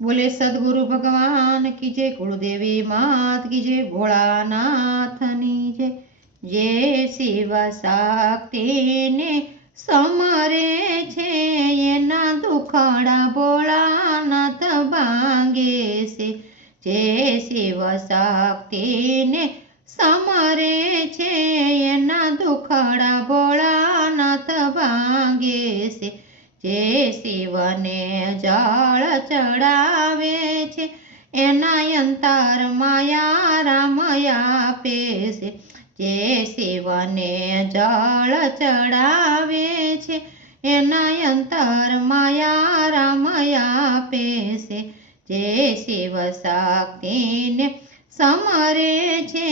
बोले सदगुरु भगवान की जय, कुलदेवी मात की जय, भोळानाथनी जय। જે શિવ શક્તિને સમરે છે એના દુખડા ભોળાનાથ ભાંગે છે। જે શિવ શક્તિને સમરે છે એના દુખડા ભોળાનાથ ભાંગે છે। જે શિવને જળ ચડાવે છે એના અંતર માયા રામયા આપે છે। જે શિવને જળ ચડાવે છે એના અંતર માયા રામયા આપે છે। જે શિવ શક્તિને સમરે છે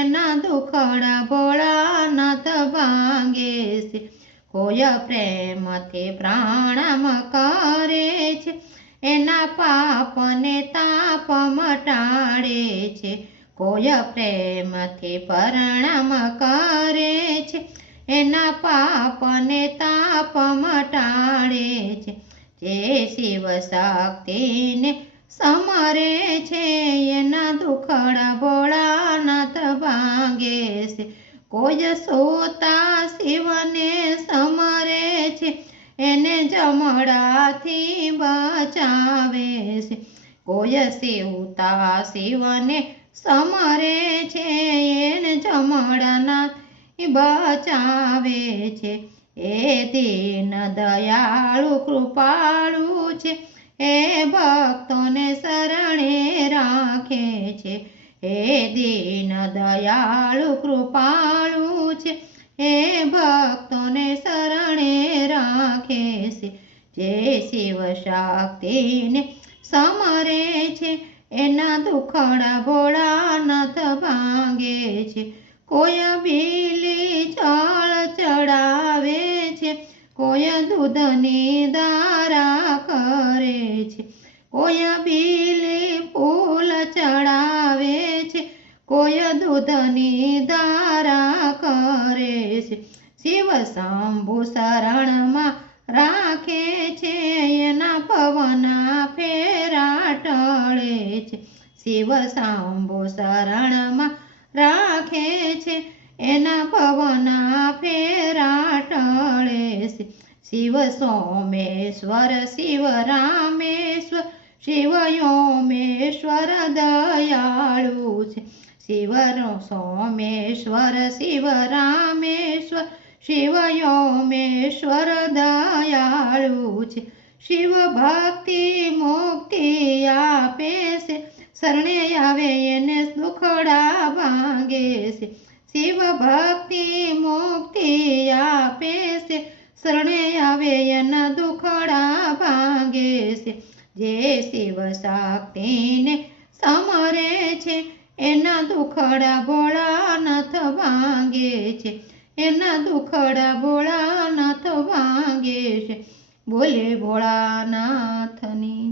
એના દુખડા ભોળાનાથ ભાંગે છે। કોઈ પ્રેમથી પ્રણામ કરે છે એના પાપને તાપ મટાડે છે। કોઈ પ્રેમથી પ્રણામ કરે છે એના પાપને તાપ મટાડે છે। જે શિવ શક્તિને સમરે છે એના દુખડા ભોળાનાથ ભાંગે છે। કોઈ સોતા શિવને સમરે છે એને જમડાથી બચાવે છે। કોઈ સેવતા શિવને સમરે છે એને જમડાનાથી બચાવે છે। એ દીન દયાળુ કૃપાળુ છે, એ ભક્તોને શરણે રાખે છે। હે દીન દયાળુ કૃપાળુ છે, એ ભક્તોને શરણે રાખે છે। જે શિવ શક્તિને સમરે છે એના દુખડા ભોળાનાથ ભાંગે છે। કોઈ બીલી જળ ચડાવે છે, કોઈ દૂધની ધારા કરે છે। કોઈ બીલી ફૂલ ચડાવે છે, કોઈ દૂધની ધારા કરે છે। શિવ શંભુ શરણમાં રાખે છે એના પવના ફેરા ટળે છે। શિવ શંભુ શરણમાં રાખે છે એના પવના ફેરા ટળે છે। શિવ સોમેશ્વર શિવ રામેશ્વર શિવ યોમેશ્વર દયાળુ છે। શિવ સોમેશ્વર શિવ રામેશ્વર શિવ યોમેશ્વર દયાળુ છે। શિવ ભક્તિ મુક્તિ આપે છે, શરણે આવે એને દુખડા ભાંગે છે। શિવ ભક્તિ મુક્તિ આપે છે, શરણે આવે એના દુખડા ભાંગે છે। જે શિવ શક્તિને સમરે છે એના દુખડા ભોળાનાથ ભાંગે છે। એના દુખડા ભોળાનાથ ભાંગે છે। બોલે ભોળાનાથની